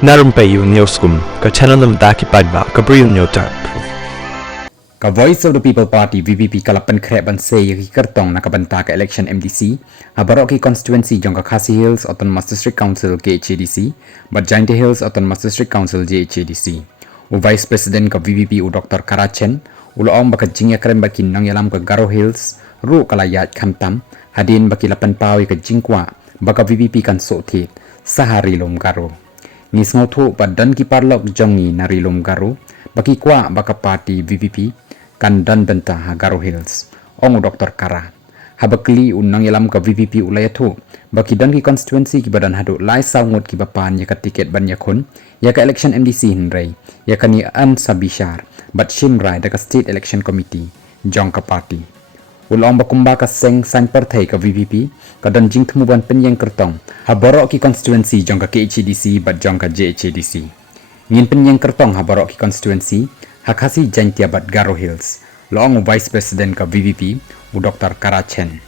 Narumpayu Neoskum, ka Chananam Daki Padba, Gabriel Nyotarp. Ka Voice of the People Party VPP kalapan kreban say yaki kartong nakabanta ka election MDC habarok ki constituency jong ka Khasi Hills Autonomous District Council KHADC but Jaintia Hills Autonomous District Council JHADC u Vice President ka VPP u Dr. Karachen uloong baka jingya karen baki nang yalam ka Garo Hills ru kalayat kantam hadin baki lapan pawi ka jingkwa baka VPP kan sotit sahari lom Garo ngis ngotho padan ki parlok jongi narilom Garo baki kwa baka party VPP kan dan benta ha Garo Hills ong Dr. Kara habakli unang yalam ka VPP ulayatho baki dan ki constituency ki badan hado lai sawngot ki bapan ya ka tiket ban yakon ya ka election MDC hinray ya kani an sabishar bat shimrai da ka state election committee jong ka party ulong bakumba ka seng san partai ka VPP ka dan jing thumuban penyang kertong haborok ki constituency jong ka KHADC bat jong ka JHADC ngin penyang kertong haborok ki constituency hakasi Jaintia bat Garo Hills loong Vice President ka VPP u Dr. Karachen